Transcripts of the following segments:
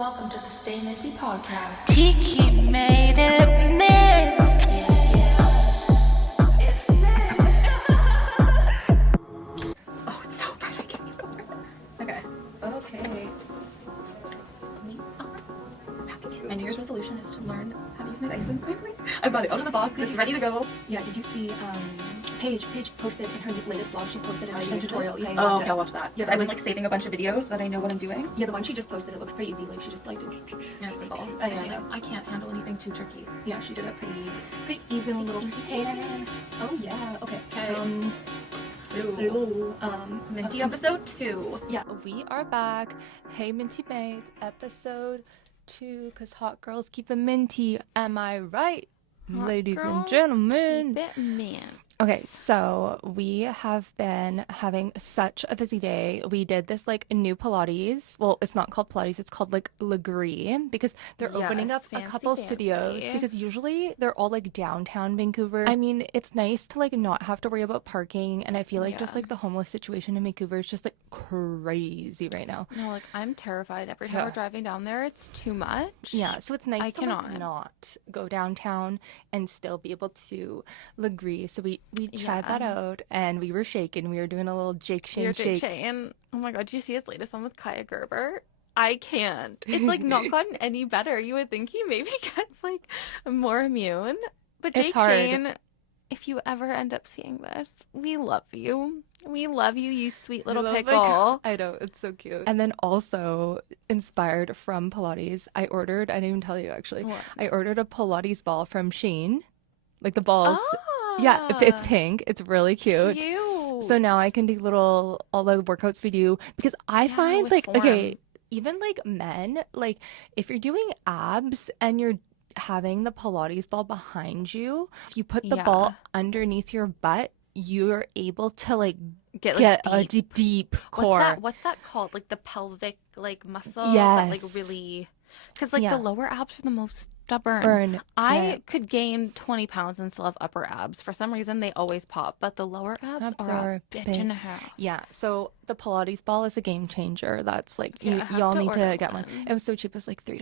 Welcome to the Stay Minty podcast. Tiki made it mint. It's mint. Oh, it's so bright. I can't get over it. Okay. Okay. My New Year's resolution is to learn how to use my Dyson finally. I've got it out of the box. It's ready to go. Yeah, did you see Paige posted in her latest vlog? She posted a tutorial. Yeah, Oh, okay, I'll watch that. Yes, Yeah, I've been like saving a bunch of videos so that I know what I'm doing. Yeah, the one she just posted, it looks pretty easy. Like she just like Yes. simple. I can't handle anything too tricky. Yeah, she did a pretty easy little pace. Oh yeah, okay. Minty episode 2. Yeah, We are back. Hey, Minty Maids, episode 2, because hot girls keep it minty. Am I right, ladies and gentlemen? Keep it mint. Okay, so we have been having such a busy day. We did this like new Pilates. Well, it's not called Pilates, it's called like Legree because they're opening up Yes, a couple fancy. studios because usually they're all like downtown Vancouver. I mean, it's nice to like not have to worry about parking, and I feel like just Yeah. like the homeless situation in Vancouver is just like crazy right now. No, like I'm terrified. Every time Yeah. we're driving down there, it's too much. Yeah, so it's nice I to like, cannot. not go downtown and still be able to Legree. So we tried that out, and we were shaking. We were doing a little Jake Shane shake. And oh my god, did you see his latest one with Kaya Gerber? I can't. It's like not gotten any better. You would think he maybe gets like more immune. But It's Jake hard. Shane, if you ever end up seeing this, we love you. We love you, you sweet little love pickle. I know, it's so cute. And then also inspired from Pilates, I didn't even tell you actually. What? I ordered a Pilates ball from Shein. Like the balls. Ah, Yeah, it's pink. It's really cute. Cute. So now I can do all the workouts we do because I Yeah, find with like form. okay, even like men, like if you're doing abs and you're having the Pilates ball behind you, if you put the ball underneath your butt, you're able to like get a deep core. What's that called? Like the pelvic like muscle that like Yes. really, because like Yeah. the lower abs are the most stubborn. Burn. I Yeah. could gain 20 pounds and still have upper abs. For some reason, they always pop, but the lower abs Abs are are a bitch big. and a half. Yeah, so the Pilates ball is a game changer. That's like Yeah, I have y'all to need to order get one. one. It was so cheap. It was like $3.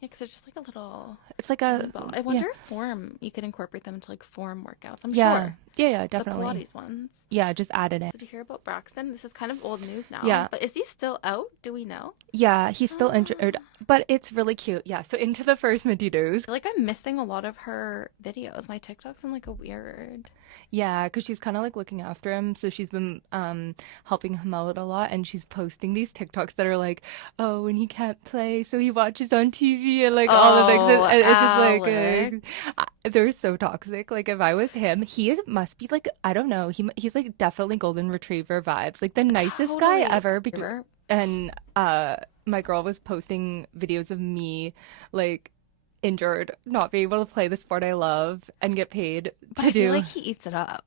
Yeah, because it's just like a little It's like a ball. I wonder if form, you could incorporate them into like form workouts. I'm yeah, sure. yeah, The definitely. Pilates ones. Yeah, just added it. Did you hear about Braxton? This is kind of old news now. Yeah. But is he still out? Do we know? Yeah, he's still injured, but it's really cute. Yeah, so into the first minty news. I feel like I'm missing a lot of her videos. My TikTok's in like a weird. Yeah, because she's kind of like looking after him, so she's been helping him out a lot, and she's posting these TikToks that are like, oh, when he can't play, so he watches on TV and like all the things. Oh, And it's just like Alex. they're so toxic. Like if I was him, must be like I don't know, he's like definitely golden retriever vibes, like the nicest guy Totally. ever. Ever. And my girl was posting videos of me like injured, not being able to play the sport I love and get paid But to I feel do. like he eats it up.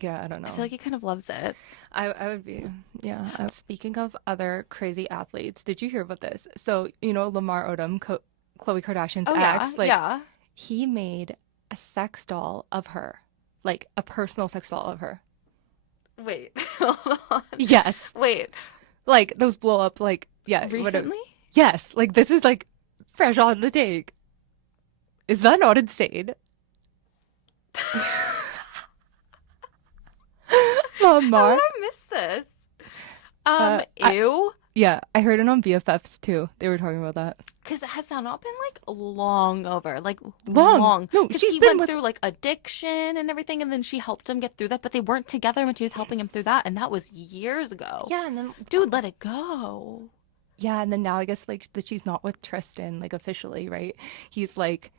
Yeah, I don't know. I feel like he kind of loves it. I would be, yeah. Speaking of other crazy athletes, did you hear about this? So, you know, Lamar Odom, Khloe Kardashian's ex, like, yeah. he made a sex doll of her, like a personal sex doll of her. Wait, hold on. Yes. Wait, Like, those blow up, like, yeah. whatever. recently? Yes. Like, this is, like, fresh on the take. Is that not insane? How Lamar? did I miss this? I- Ew. Yeah, I heard it on BFFs, too. They were talking about that. Because has that not been like long over? Like Long. long. No, because she's he been went with- through like addiction and everything, and then she helped him get through that. But they weren't together when she was helping him through that, and that was years ago. Yeah, and then Dude, let it go. yeah, and then now I guess like that she's not with Tristan, like officially, right? He's like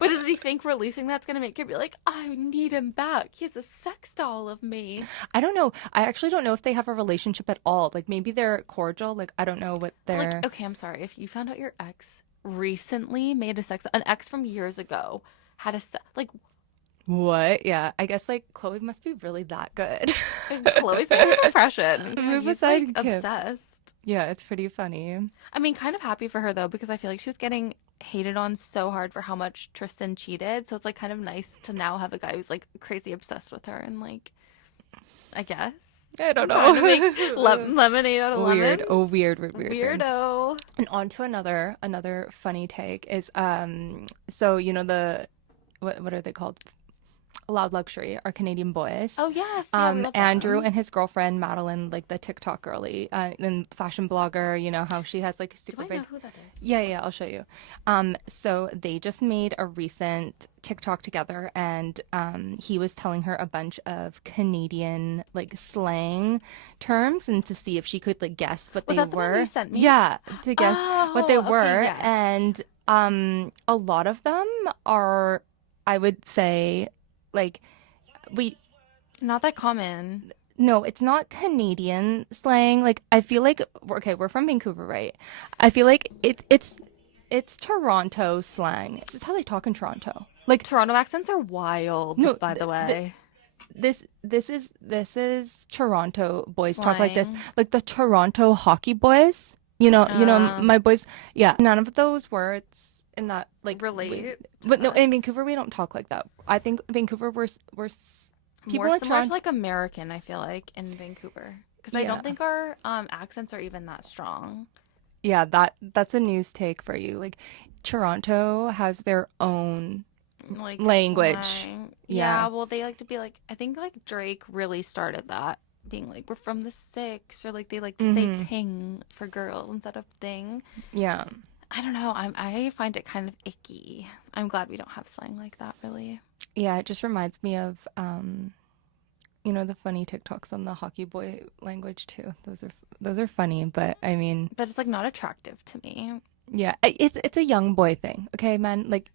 But does he think releasing that's gonna make her be like, I need him back? He has a sex doll of me. I don't know. I actually don't know if they have a relationship at all. Like maybe they're cordial. Like I don't know what they're Like, okay, I'm sorry. If you found out your ex recently made an ex from years ago had like what? Yeah, I guess like Chloe must be really that good. Chloe's got an impression. Move He's aside, like Kim. obsessed. Yeah, it's pretty funny. I mean, kind of happy for her though, because I feel like she was getting hated on so hard for how much Tristan cheated. So it's like kind of nice to now have a guy who's like crazy obsessed with her and like, I guess. I don't Trying know. to make lemonade out of Weird. lemons. Oh, weird thing. Weirdo. And on to another funny take is so you know the what are they called? Loud Luxury, our Canadian boys. Oh yes, yeah, we love Andrew them. and his girlfriend Madeline, like the TikTok girly, and fashion blogger. You know how she has like Do super I big. know who that is? Yeah, I'll show you. So they just made a recent TikTok together, and he was telling her a bunch of Canadian like slang terms, and to see if she could like guess what Was they that the were. one you sent me? Yeah, to guess what they Oh, okay, were, yes. and a lot of them are, I would say, like we. Not that common. No, it's not Canadian slang. Like I feel like we're from Vancouver, right? I feel like it's Toronto slang. It's how they talk in Toronto. Like Toronto accents are wild, No, by the way. This is Toronto boys talk like this. Slang. Like the Toronto hockey boys. You know, my boys. Yeah, none of those words in that like Relate to But no, that. in Vancouver we don't talk like that. I think Vancouver we're people More in similar to Toronto. like American, I feel like, in Vancouver. Because I Yeah. don't think our accents are even that strong. Yeah, that's a news take for you. Like Toronto has their own Like language. slang. Yeah. Yeah, well, they like to be like, I think like Drake really started that, being like, we're from the six, or like they like to say ting for girls instead of thing. Yeah. I don't know. I find it kind of icky. I'm glad we don't have slang like that, really. Yeah, it just reminds me of the funny TikToks on the hockey boy language too. Those are funny, but I mean, But it's like not attractive to me. yeah, it's a young boy thing. Okay, man, like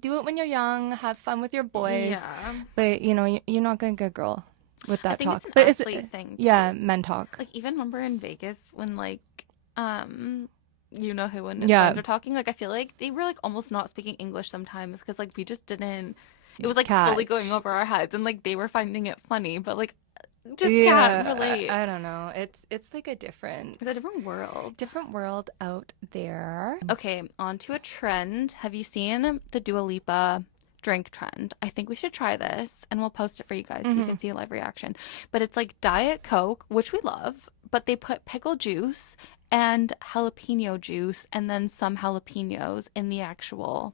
do it when you're young, have fun with your boys. Yeah. But you're not gonna get a girl with that I think talk. it's an But athlete thing, too. Yeah, men talk. Like even remember in Vegas when like you know who and his Yeah. friends are talking, like I feel like they were like almost not speaking English sometimes because like we just didn't, it was like fully Catch. going over our heads, and like they were finding it funny, but like just can't relate. I don't know. It's like a different It's a different world. out there. Okay, on to a trend. Have you seen the Dua Lipa drink trend? I think we should try this, and we'll post it for you guys so you can see a live reaction. But it's like Diet Coke, which we love, but they put pickle juice and jalapeno juice and then some jalapenos in the actual.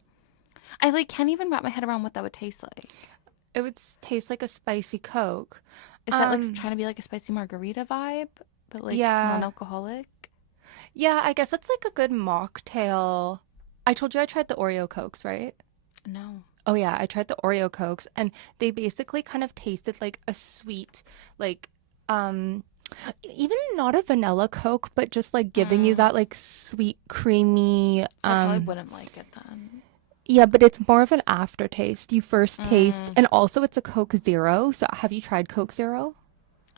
I like can't even wrap my head around what that would taste like. It would taste like a spicy Coke. Is that like trying to be like a spicy margarita vibe, but like Yeah. non-alcoholic? Yeah, I guess it's like a good mocktail. I told you I tried the Oreo Cokes, right? No. Oh yeah, I tried the Oreo Cokes, and they basically kind of tasted like a sweet, like even not a vanilla Coke, but just like giving you that like sweet, creamy. So I probably wouldn't like it then. Yeah, but it's more of an aftertaste. You first taste, and also it's a Coke Zero. So have you tried Coke Zero?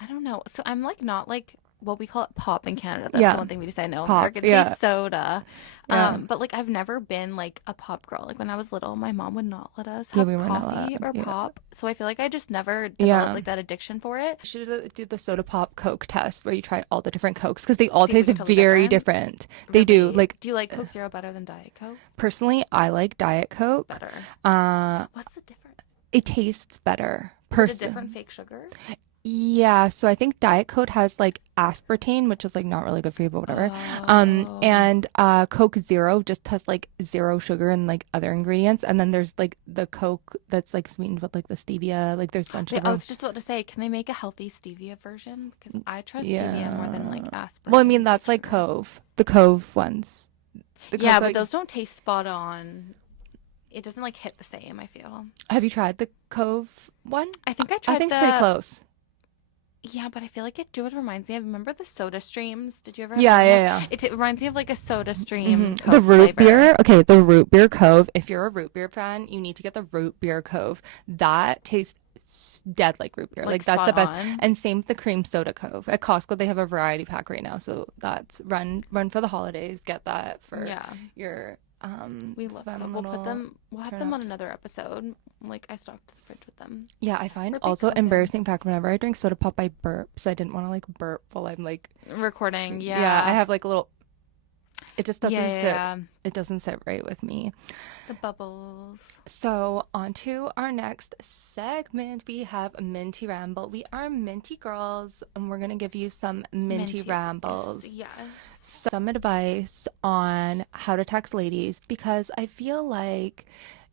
I don't know. So I'm like not like what we call it pop in Canada. That's Yeah. the one thing we just say. No, Pop, American yeah. taste soda. Yeah. But like I've never been like a pop girl. Like when I was little, my mom would not let us Yeah, have we were not coffee allowed, or yeah. pop. So I feel like I just never developed Yeah. like that addiction for it. You should do the soda pop Coke test where you try all the different Cokes because they all See if we taste can tell very the different. They do. Really? Like do you like Coke Zero better than Diet Coke? personally, I like Diet Coke. Better. Uh, What's the difference? it tastes better. Is it a Personally, different fake sugar? yeah. So I think Diet Coke has like aspartame, which is like not really good for you, but whatever. Oh. And Coke Zero just has like zero sugar and like other ingredients, and then there's like the Coke that's like sweetened with like the stevia. Like there's a bunch Wait, of I them. was just about to say, can they make a healthy stevia version? Because I trust stevia more than like aspartame. Well, I mean that's like sugars. Cove, the Cove ones. The Yeah, Cove, but like- those don't taste spot on. It doesn't like hit the same, I feel. Have you tried the Cove one? I think I tried I think the... it's pretty close. Yeah, but I feel like it reminds me of, remember the Soda Streams? Did you ever have Yeah, one of yeah, those? yeah. It reminds me of like a Soda Stream The Coke root flavor. beer. Okay, the root beer Cove. If you're a root beer fan, you need to get the root beer Cove. That tastes dead like root beer. Like that's the spot best. on. And same with the cream soda Cove. At Costco, they have a variety pack right now. So that's run for the holidays. Get that for Yeah. your We love fun them. We'll put little them. We'll have them on turnips. another episode. Like I stocked the fridge with them. Yeah, I find We're big also Cove embarrassing fact whenever I drink soda pop, I burp. So I didn't want to like burp while I'm like Recording. I have like a little. it just doesn't sit. Yeah. It doesn't sit right with me. The bubbles. So on to our next segment. We have Minty Ramble. We are Minty girls, and we're gonna give you some Minty rambles. Yes. Some advice on how to text ladies, because I feel like,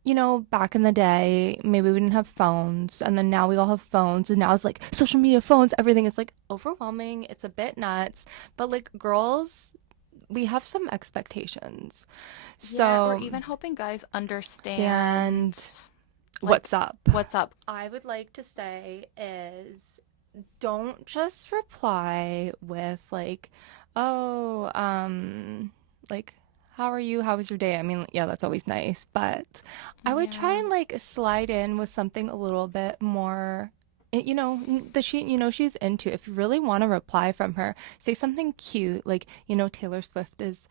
you know, back in the day, maybe we didn't have phones, and then now we all have phones, and now it's like social media, phones, everything is like overwhelming. It's a bit nuts, but like girls, we have some expectations. So Yeah, or even helping guys understand what's up. What's up? I would like to say is, don't just reply with like, oh, like, how are you? How was your day? I mean, yeah, that's always nice, but I would try and like slide in with something a little bit more, you know, that she, you know, she's into. If you really want to reply from her, say something cute, like, you know, Taylor Swift is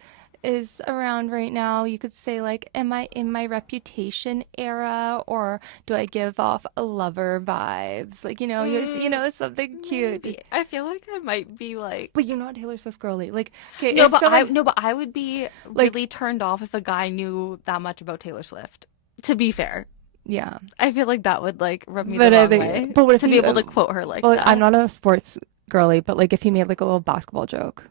around right now. You could say like, am I in my Reputation era, or do I give off a lover vibes? Like, you know, you know, something cute. Maybe. I feel like I might be like, But you're not Taylor Swift girly. Like, okay, no, if but someone- I would be really turned off if a guy knew that much about Taylor Swift. To be fair, yeah. I feel like that would like rub me But the I wrong think- way. but what if to be he- able to quote her like Well, that? I'm not a sports girly, but like if he made like a little basketball joke.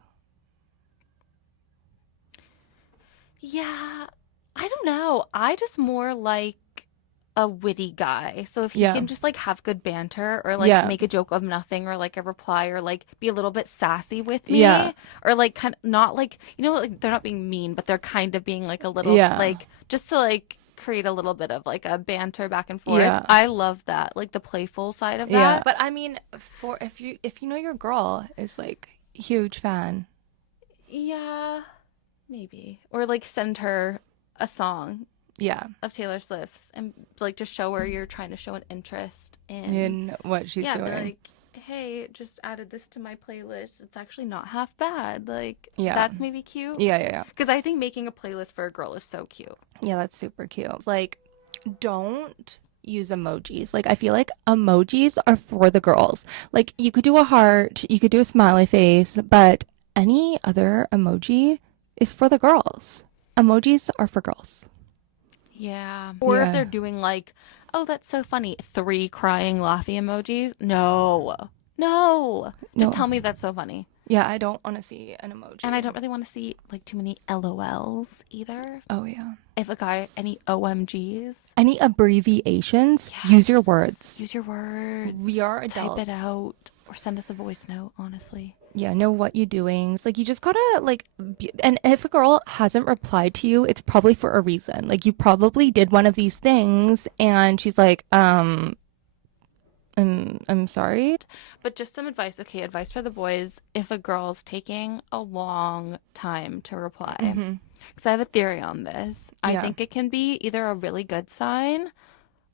Yeah, I don't know. I just more like a witty guy. So if he Yeah. can just like have good banter, or like Yeah. make a joke of nothing, or like a reply, or like be a little bit sassy with me, Yeah. or like kind of not like, you know, like they're not being mean, but they're kind of being like a little Yeah. like, just to like create a little bit of like a banter back and forth. Yeah. I love that, like the playful side of Yeah. that. But I mean, for if you know your girl is like huge fan. Yeah, maybe, or like send her a song Yeah. of Taylor Swift's, and like just show her you're trying to show an interest in In what she's be doing. like, hey, just added this to my playlist. It's actually not half bad. Like, Yeah. that's maybe cute. Yeah. Because I think making a playlist for a girl is so cute. Yeah, that's super cute. Like, don't use emojis. Like, I feel like emojis are for the girls. Like, you could do a heart, you could do a smiley face, but any other emoji is for the girls. Emojis are for girls. Yeah. Or Yeah. if they're doing like, oh, that's so funny, 3 crying, laughy emojis. No. Just No. tell me that's so funny. Yeah, I don't want to see an emoji. And I don't really want to see like too many LOLs either. Oh, yeah. If a guy, any OMGs. Any abbreviations, use your words. Use your words. We are Type it adults. out. Or send us a voice note, honestly. Yeah, know what you're doing. It's like, you just gotta like and if a girl hasn't replied to you, it's probably for a reason. Like, you probably did one of these things and she's like, I'm sorry. But just some advice. Okay, advice for the boys. If a girl's taking a long time to reply, because I have a theory on this. I Yeah. think it can be either a really good sign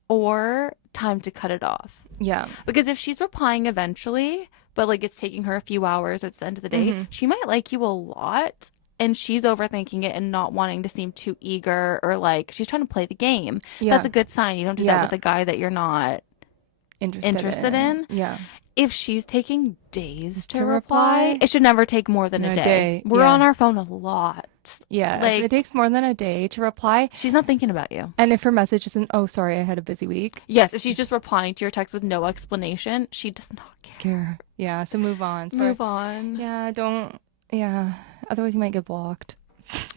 or time to cut it off. Yeah. Because if she's replying eventually, but like it's taking her a few hours, or it's the end of the day, she might like you a lot. And she's overthinking it and not wanting to seem too eager, or like she's trying to play the game. Yeah. That's a good sign. You don't do Yeah. that with a guy that you're not interested in. Yeah. If she's taking days to To reply, reply, it should never take more than a a day. day, We're yeah. on our phone a lot. Yeah. Like- if it takes more than a day to reply, She's not thinking about you. and if her message isn't, oh, sorry, I had a busy week. Yes, if she's just replying to your text with no explanation, she does not care. Yeah. So move on. Sorry. Move on. Yeah. Don't. Yeah. Otherwise, you might get blocked.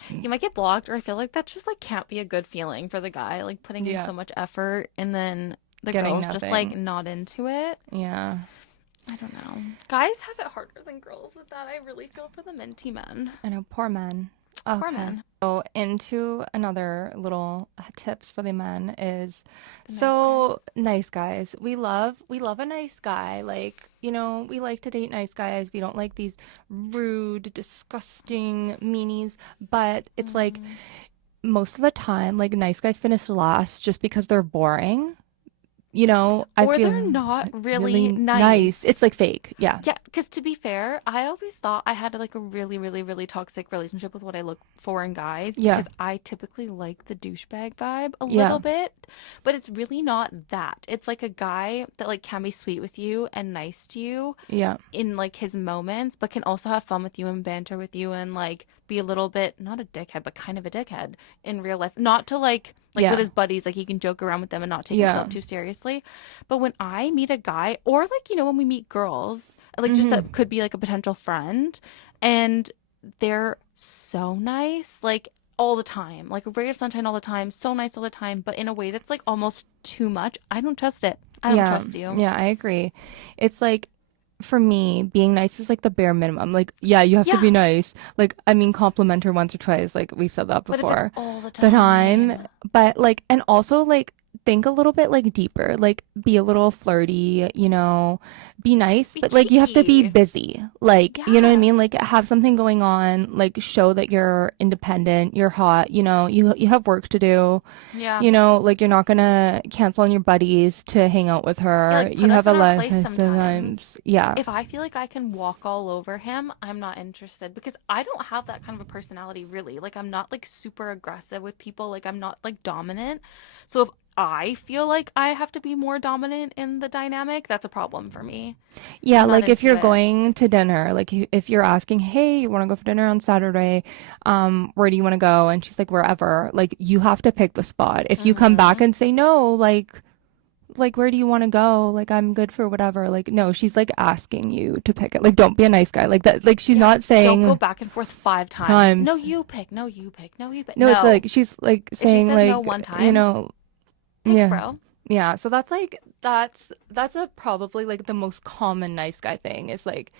You might get blocked, or I feel like that just like can't be a good feeling for the guy, like putting in Yeah. so much effort and then the Getting girl's just nothing. like not into it. Yeah. I don't know. Guys have it harder than girls with that. I really feel for the minty men. I know. Poor men. Poor Okay. men. So into another little tips for the men is nice guys. We love a nice guy. Like, you know, we like to date nice guys. We don't like these rude, disgusting meanies. But it's like most of the time, like, nice guys finish last just because they're boring. You know, I Or feel they're not really nice. It's like fake. Yeah. Yeah, because to be fair, I always thought I had like a really, really, really toxic relationship with what I look for in guys. Yeah. Because I typically like the douchebag vibe a Yeah. little bit, but it's really not that. It's like a guy that like can be sweet with you and nice to you Yeah. in like his moments, but can also have fun with you and banter with you and like be a little bit, not a dickhead, but kind of a dickhead in real life. Not to like Yeah. with his buddies, like he can joke around with them and not take Yeah. himself too seriously. But when I meet a guy, or like, you know, when we meet girls, like just that could be like a potential friend, and they're so nice, like all the time, like a ray of sunshine all the time, so nice all the time, but in a way that's like almost too much. I don't trust it. I don't trust you. Yeah, I agree. It's like, for me, being nice is like the bare minimum. Like, yeah, you have to be nice. Like, I mean, compliment her once or twice. Like, we said that But if before. it's all the The time. time. But like, and also like, think a little bit like deeper. Like, be a little flirty, you know, be nice. Be But like, you have to be cheeky. busy. Like, you know what I Yeah. mean? Like, have something going on. Like, show that you're independent, you're hot, you know, you have work to do. Yeah. You know, like, you're not gonna cancel on your buddies to hang out with her. Yeah, like, You put have us a in our life place sometimes. Yeah. If I feel like I can walk all over him, I'm not interested, because I don't have that kind of a personality, really. Like, I'm not like super aggressive with people. Like, I'm not like dominant. So if I feel like I have to be more dominant in the dynamic, that's a problem for me. Yeah, I'm not like if into you're it. going to dinner, like if you're asking, "Hey, you want to go for dinner on Saturday? Where do you want to go?" And she's like, "Wherever." Like, you have to pick the spot. If you come back and say no, like where do you want to go? Like, I'm good for whatever. Like, no, she's like asking you to pick it. Like, don't be a nice guy. Like that. Like, she's not saying Don't go back and forth 5 times. times. No, you pick. No, you pick. No, you pick. No, it's like she's like she saying says like no one you time, know, pick, yeah. bro. Yeah, so that's like that's a probably like the most common nice guy thing is like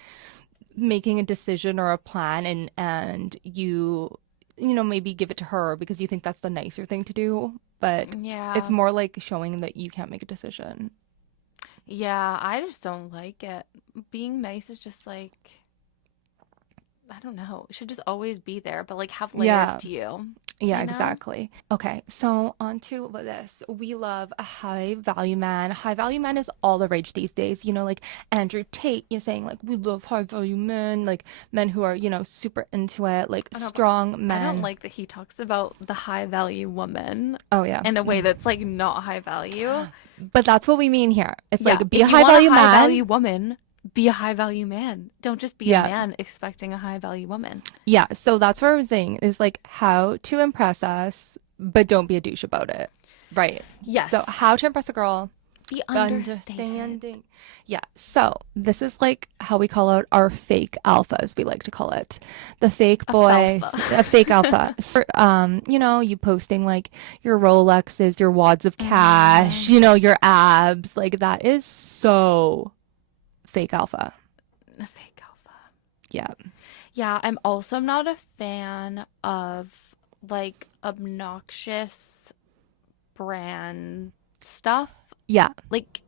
making a decision or a plan, and you know, maybe give it to her because you think that's the nicer thing to do, but Yeah. it's more like showing that you can't make a decision. Yeah, I just don't like it. Being nice is just like, I don't know. It should just always be there, but like have layers Yeah. to you. Yeah, You know? exactly. Okay, so on to this. We love a high value man. High value man is all the rage these days. You know, like Andrew Tate, you're saying like we love high value men, like men who are, you know, super into it, like I know, but strong men. I don't like that he talks about the high value woman Oh yeah. in a way that's like not high value. But that's what we mean here. It's Yeah, like be if a you high want value a high man. value woman, be a high value man. Don't just be Yeah. a man expecting a high value woman. Yeah, so that's what I was saying is like how to impress us, but don't be a douche about it. Right. Yes. So how to impress a girl. Be Understanding. Yeah. So this is like how we call out our fake alphas, we like to call it. The fake boy, falfa. a fake alpha. So, you know, you posting like your Rolexes, your wads of cash, you know, your abs. Like that is so fake alpha. A fake alpha. Yeah. Yeah, I'm also not a fan of like obnoxious brand stuff. Yeah. Like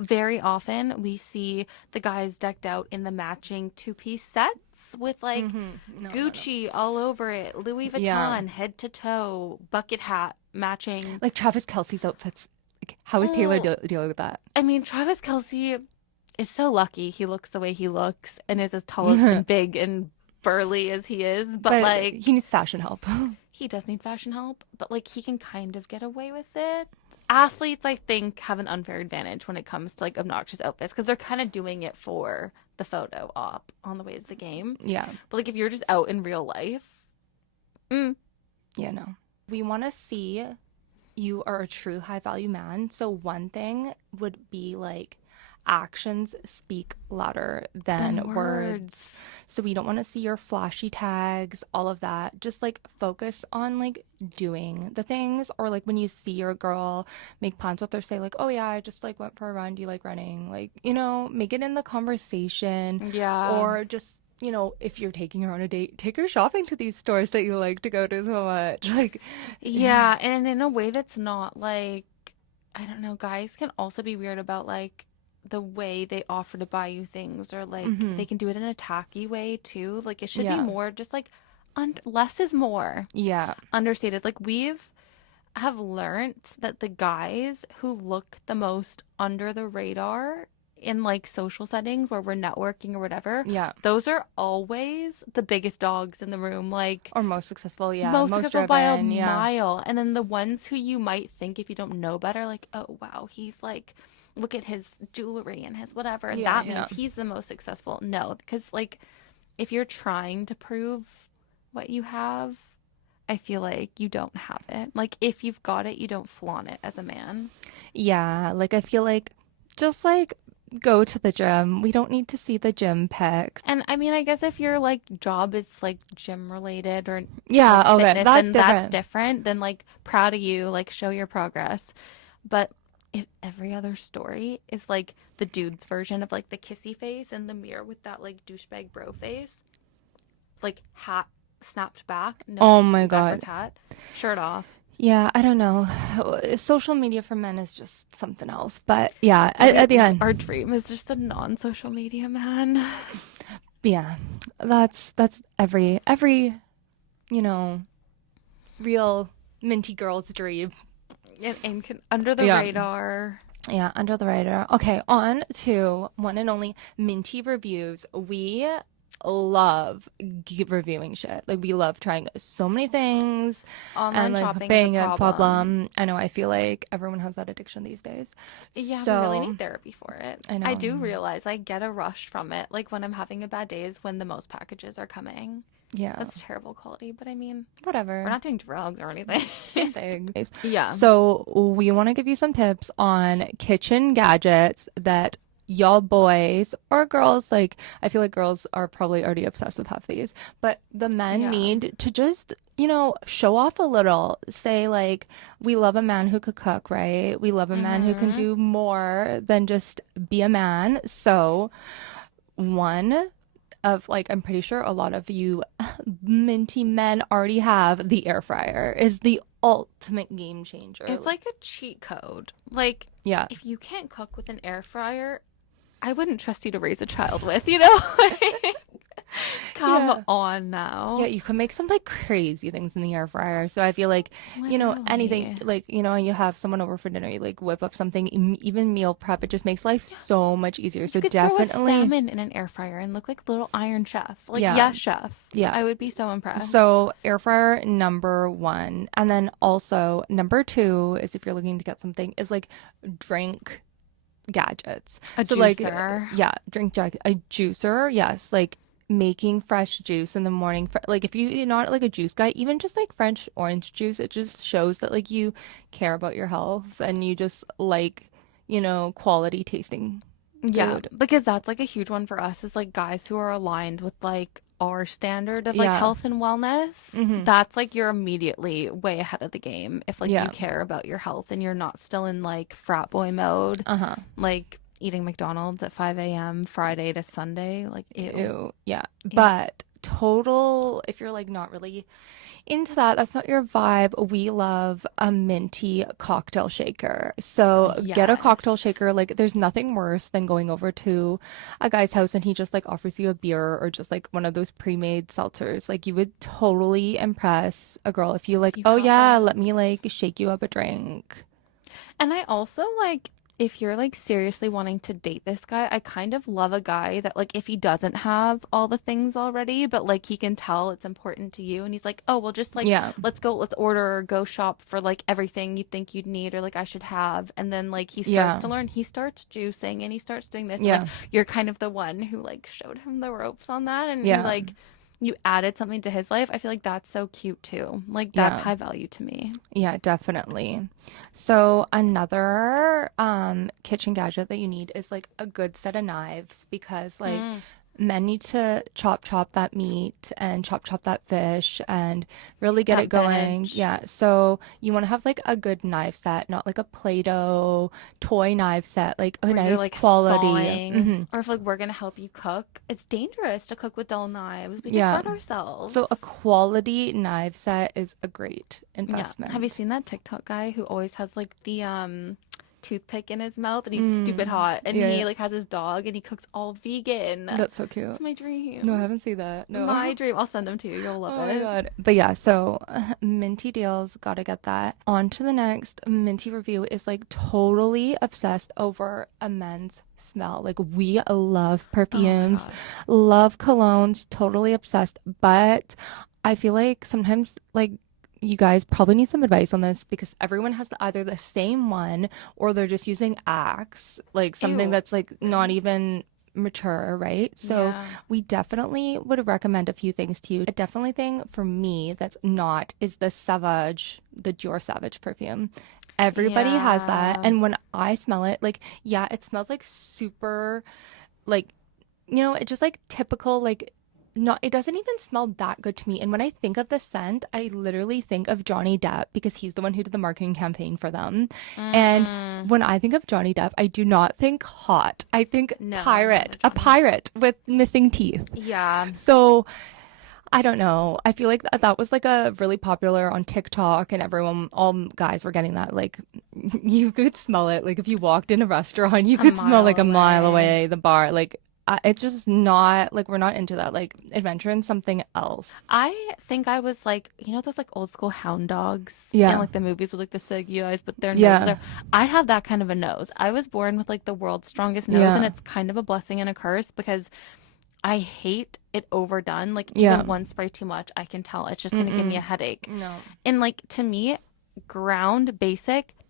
very often we see the guys decked out in the matching 2-piece sets with like Gucci all over it, Louis Vuitton, Yeah. head to toe, bucket hat matching. Like Travis Kelce's outfits. Like, how is Taylor Oh. dealing with that? I mean, Travis Kelce is so lucky he looks the way he looks and is as tall and big and burly as he is, but like he needs fashion help. he does need fashion help, but like he can kind of get away with it. Athletes, I think, have an unfair advantage when it comes to like obnoxious outfits because they're kind of doing it for the photo op on the way to the game. Yeah. But like if you're just out in real life, Yeah, no. We want to see you are a true high value man. So one thing would be like actions speak louder than words. So we don't want to see your flashy tags, all of that. Just like focus on like doing the things, or like when you see your girl, make plans with her, say like, "Oh yeah, I just like went for a run. Do you like running?" Like, you know, make it in the conversation. Yeah. Or just, you know, if you're taking her on a date, take her shopping to these stores that you like to go to so much. Like, Yeah, and in a way that's not like, I don't know, guys can also be weird about like the way they offer to buy you things, or like they can do it in a tacky way too. Like it should be Yeah. more just like less is more. yeah. Understated. Like have learned that the guys who look the most under the radar in like social settings where we're networking or whatever, Yeah. those are always the biggest dogs in the room. Like Or most successful, yeah. most successful by a driven, yeah. mile. And then the ones who you might think, if you don't know better, like, oh wow, he's like, look at his jewelry and his whatever, and Yeah, that yeah. means he's the most successful. No, because like if you're trying to prove what you have, I feel like you don't have it. Like, if you've got it, you don't flaunt it as a man. Yeah, like I feel like just like go to the gym. We don't need to see the gym pics. And I mean, I guess if your like job is like gym related or Yeah, okay, fitness, that's then that's different. different. Then like proud of you, like show your progress. But if every other story is like the dude's version of like the kissy face in the mirror with that like douchebag bro face, like hat snapped back, no Oh my backwards God. hat, shirt off. Yeah, I don't know. Social media for men is just something else. But yeah, at the end, Our dream is just a non-social media man. yeah, that's every you know real minty girl's dream. And under the Yeah. radar. Yeah, under the radar. Okay, on to one and only minty reviews. We love reviewing shit. Like we love trying so many things Online and like shopping being is a a problem. I know. I feel like everyone has that addiction these days. Yeah, so we really need therapy for it. I know. I do realize I get a rush from it. Like when I'm having a bad day is when the most packages are coming. yeah, That's terrible quality, but I mean, whatever. we're not doing drugs or anything. Same thing. Yeah. So we want to give you some tips on kitchen gadgets that y'all boys or girls, like I feel like girls are probably already obsessed with half these, but the men Yeah. need to just, show off a little. Say like, we love a man who could cook, right? We love a man who can do more than just be a man. So one of like, I'm pretty sure a lot of you minty men already have the air fryer is the ultimate game changer. It's like a cheat code. Like, yeah. if you can't cook with an air fryer, I wouldn't trust you to raise a child with, you know? Come Yeah. on now. Yeah, you can make some like crazy things in the air fryer. So I feel like, anything Literally. like, you have someone over for dinner, you like whip up something, even meal prep, it just makes life so much easier. So You could throw a definitely. salmon in an air fryer and look like little Iron Chef. Like, Yeah. yes, chef. Yeah. I would be so impressed. So air fryer number one. And then also number two is if you're looking to get something is like drink gadgets. A So like juicer. a juicer, yes, like making fresh juice in the morning. Like if you're not like a juice guy, even just like French orange juice, it just shows that like you care about your health and you just like, quality tasting Yeah, food. because that's like a huge one for us is like guys who are aligned with like our standard of like Yeah. health and wellness. Mhm. That's like you're immediately way ahead of the game if like Yeah. you care about your health and you're not still in like frat boy mode, Uh-huh. like eating McDonald's at 5 a.m. Friday to Sunday. Like, ew. Ew. Yeah. But total, if you're like not really into that, that's not your vibe. We love a minty cocktail shaker. So get a cocktail Yes. shaker. Like there's nothing worse than going over to a guy's house and he just like offers you a beer or just like one of those pre-made seltzers. Like you would totally impress a girl if you like, You oh got yeah, that. let me like shake you up a drink. And I also like if you're like seriously wanting to date this guy, I kind of love a guy that like if he doesn't have all the things already, but like he can tell it's important to you and he's like, "Oh, well just like Yeah. let's order or go shop for like everything you think you'd need or like I should have." And then like he starts Yeah. to learn, he starts juicing and he starts doing this. Yeah. And, like you're kind of the one who like showed him the ropes on that and Yeah. you like you added something to his life. I feel like that's so cute too. Like that's Yeah. high value to me. Yeah, definitely. So another kitchen gadget that you need is like a good set of knives because like men need to chop that meat and chop that fish and really get That it going. veg. Yeah. So you want to have like a good knife set, not like a Play-Doh toy knife set, like a Where nice you're like quality. sawing, Mhm. or if like we're gonna help you cook, it's dangerous to cook with dull knives. We Yeah. can hurt ourselves. So a quality knife set is a great yeah. investment. Have you seen that TikTok guy who always has like the toothpick in his mouth and he's stupid hot and Yeah, he yeah. like has his dog and he cooks all vegan. That's so cute. That's my dream. No, I haven't seen that. No. My dream. I'll send them to you. You'll love Oh my it. god. But yeah, so minty deals, gotta get that. On to the next minty review is like totally obsessed over a men's smell. Like we love perfumes, love colognes, totally obsessed. But I feel like sometimes like you guys probably need some advice on this because everyone has either the same one or they're just using Axe, like something Ew. that's like not even mature, right? So Yeah. we definitely would recommend a few things to you. A definitely thing for me that's not is the Savage, the Dior Savage perfume. Everybody has that. Yeah. And when I smell it, like, yeah, it smells like super, like, it just like typical, like, not, it doesn't even smell that good to me. And when I think of the scent, I literally think of Johnny Depp because he's the one who did the marketing campaign for them. And when I think of Johnny Depp, I do not think hot. I think No, pirate, no, a pirate with missing teeth. Yeah. So I don't know. I feel like that was like a really popular on TikTok, and all guys were getting that. Like, you could smell it. Like, if you walked in a restaurant, you could smell like a mile away the bar. Like, it's just not like we're not into that. Like, adventure in something else. I think I was like, those like old school hound dogs Yeah. in like the movies with like the saggy eyes, but their Yeah. noses are. I have that kind of a nose. I was born with like the world's strongest nose, Yeah. and it's kind of a blessing and a curse because I hate it overdone. Like, Yeah. even one spray too much, I can tell it's just going to give me a headache. No. And like, to me, the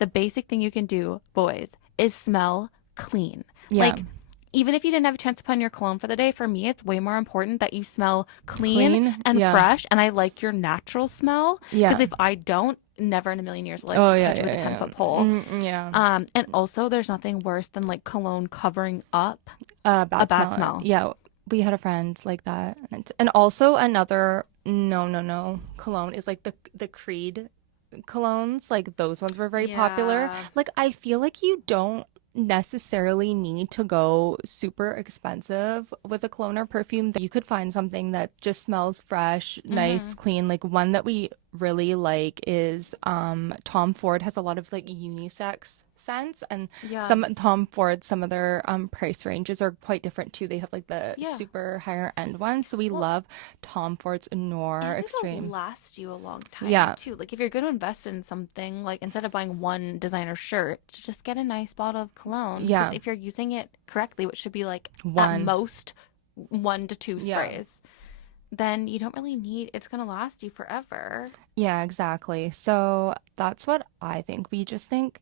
basic thing you can do, boys, is smell clean. Yeah. Like, even if you didn't have a chance to put on your cologne for the day, for me, it's way more important that you smell clean and yeah. fresh. And I like your natural smell. Yeah. Because if I don't, never in a million years will I Oh, yeah, touch you with a yeah, 10-foot pole. Yeah. And also, there's nothing worse than like cologne covering up A a bad smell. Yeah. We had a friend like that. And also another no cologne is like the Creed colognes. Like, those ones were very popular. Yeah. Like, I feel like you don't necessarily need to go super expensive with a cologne or perfume. You could find something that just smells fresh, nice, clean. Like, one that we really like is Tom Ford has a lot of like unisex scents, and Yeah. some of their price ranges are quite different too. They have like the super higher end ones. So we love Tom Ford's Noir And Extreme. it'll last you a long time, Yeah. too. Like, if you're going to invest in something, like, instead of buying one designer shirt, just get a nice bottle of cologne. Yeah. Because if you're using it correctly, which should be, like, at One. most 1 to 2 Yeah. sprays, then you don't really need, it's going to last you forever. Yeah, exactly. So that's what I think. We just think,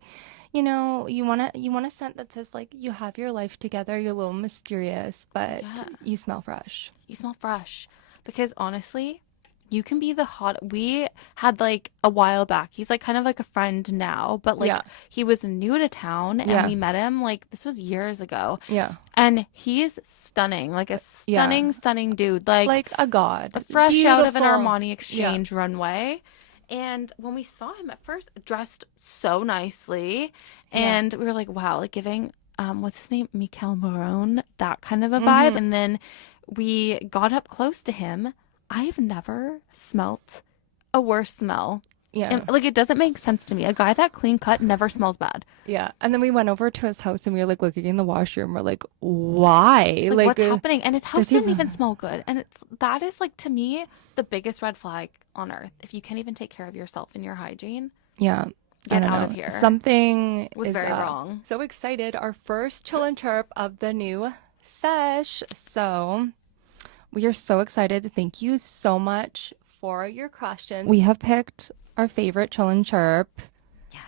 you want a scent that says like you have your life together, you're a little mysterious, but Yeah. you smell fresh. You smell fresh. Because honestly, you can be the hot. We had like a while back. He's like kind of like a friend now, but like Yeah. he was new to town and Yeah. we met him like this was years ago. Yeah. And he's stunning, like a stunning dude, Like a god. fresh out of an Beautiful. Armani Exchange runway. And when we saw him at first, dressed so nicely, and we were like, wow, like giving what's his name, Mikel Marone, that kind of a vibe. And then we got up close to him. I've never smelt a worse smell. Yeah. And, like, it doesn't make sense to me. A guy that clean cut never smells bad. Yeah. And then we went over to his house and we were like looking in the washroom. We're like, why? Like, what's happening? And his house does he didn't have- even smell good. And that is like, to me, the biggest red flag on earth. If you can't even take care of yourself and your hygiene, Yeah. I get don't out know. of here. Something Was is very up. wrong. So excited. Our first chill and chirp of the new sesh. So we are so excited. Thank you so much for your questions. We have picked our favorite chill and chirp.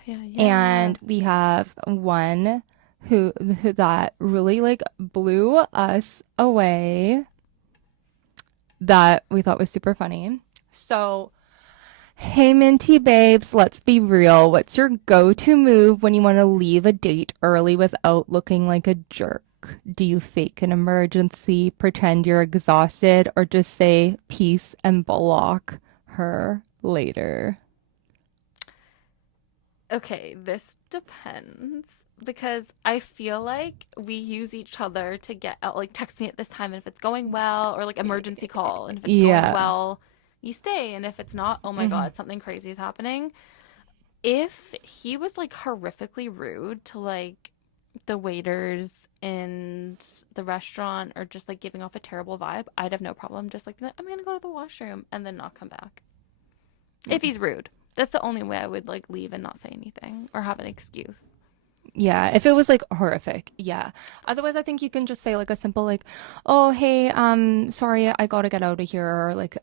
Yeah. And we have one who that really like blew us away that we thought was super funny. So, hey Minty babes, let's be real. What's your go-to move when you want to leave a date early without looking like a jerk? Do you fake an emergency, pretend you're exhausted, or just say peace and block her later? Okay, this depends because I feel like we use each other to get out, like text me at this time, and if it's going well, or like emergency call, and if it's Yeah. going well, you stay, and if it's not, oh my God, something crazy is happening. If he was like horrifically rude to like the waiters in the restaurant or just like giving off a terrible vibe, I'd have no problem just like, I'm gonna go to the washroom and then not come back. If he's rude. That's the only way I would like leave and not say anything or have an excuse. Yeah, if it was like horrific, yeah. Otherwise, I think you can just say like a simple like, "Oh, hey, sorry, I gotta get out of here," or like,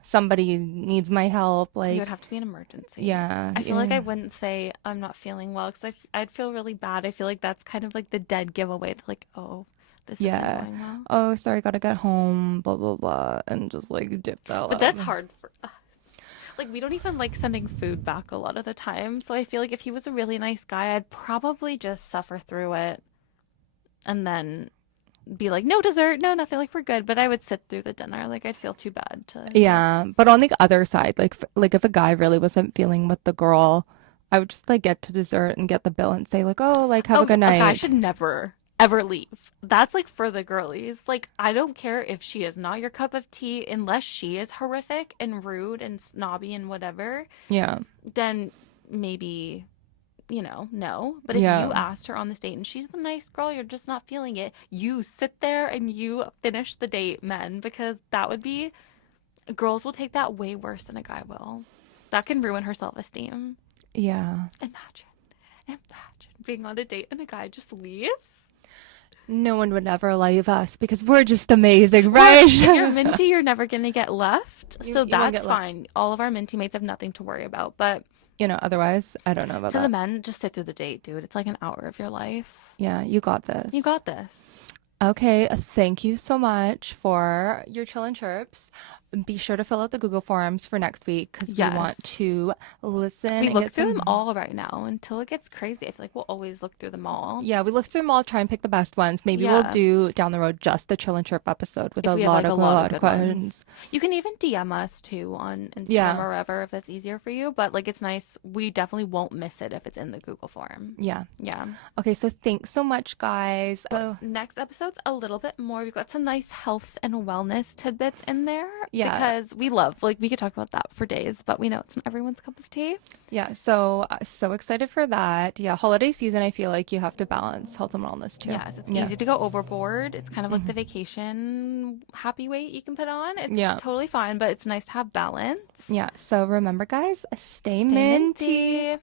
somebody needs my help. It Like, would have to be an emergency. yeah, I feel like I yeah. wouldn't say I'm not feeling well because I'd feel really bad. I feel like that's kind of like the dead giveaway. Like, oh, this Yeah. isn't going well. Oh, sorry, gotta get home, blah, blah, blah, and just like dipped out. But that's hard for us. Like, we don't even like sending food back a lot of the time. So I feel like if he was a really nice guy, I'd probably just suffer through it and then be like, no dessert, no nothing, like we're good. But I would sit through the dinner. Like, I'd feel too bad to. Yeah, but on the other side, like if a guy really wasn't feeling with the girl, I would just like get to dessert and get the bill and say like, oh, like have a good night. A guy should never ever leave. That's like for the girlies. Like, I don't care if she is not your cup of tea, unless she is horrific and rude and snobby and whatever. Yeah. Then maybe, no. But if Yeah. you asked her on this date and she's the nice girl, you're just not feeling it, you sit there and you finish the date, men, because that would be, girls will take that way worse than a guy will. That can ruin her self-esteem. Yeah. Imagine being on a date and a guy just leaves. No one would ever leave us because we're just amazing, right? If you're minty, you're never gonna get left. You So won't that's get left. fine. All of our minty mates have nothing to worry about. But Otherwise, I don't know about to that. the men, just sit through the date, dude. It's like an hour of your life. Yeah, you got this. You got this. Okay, thank you so much for your chill and chirps. Be sure to fill out the Google Forms for next week because Yes. we want to listen. We and look get through some- them all right now until it gets crazy. I feel like we'll always look through them all. Yeah, we looked through them all, try and pick the best ones. Maybe Yeah. we'll do down the road just the chill and chirp episode with If a we have, lot like, of a lot of good good ones. questions. You can even DM us too on Instagram Yeah. or wherever if that's easier for you. But like, it's nice. We definitely won't miss it if it's in the Google form. Yeah. Yeah. Okay, so thanks so much, guys. Next episode's a little bit more. We've got some nice health and wellness tidbits in there. Yeah. Because we love, like, we could talk about that for days, but we know it's not everyone's cup of tea. Yeah, so excited for that. Yeah, holiday season, I feel like you have to balance health and wellness too. Yes, it's easy to go overboard. It's kind of like the vacation happy weight you can put on. It's totally fine, but it's nice to have balance. Yeah, so remember, guys, stay Stay minty. minty.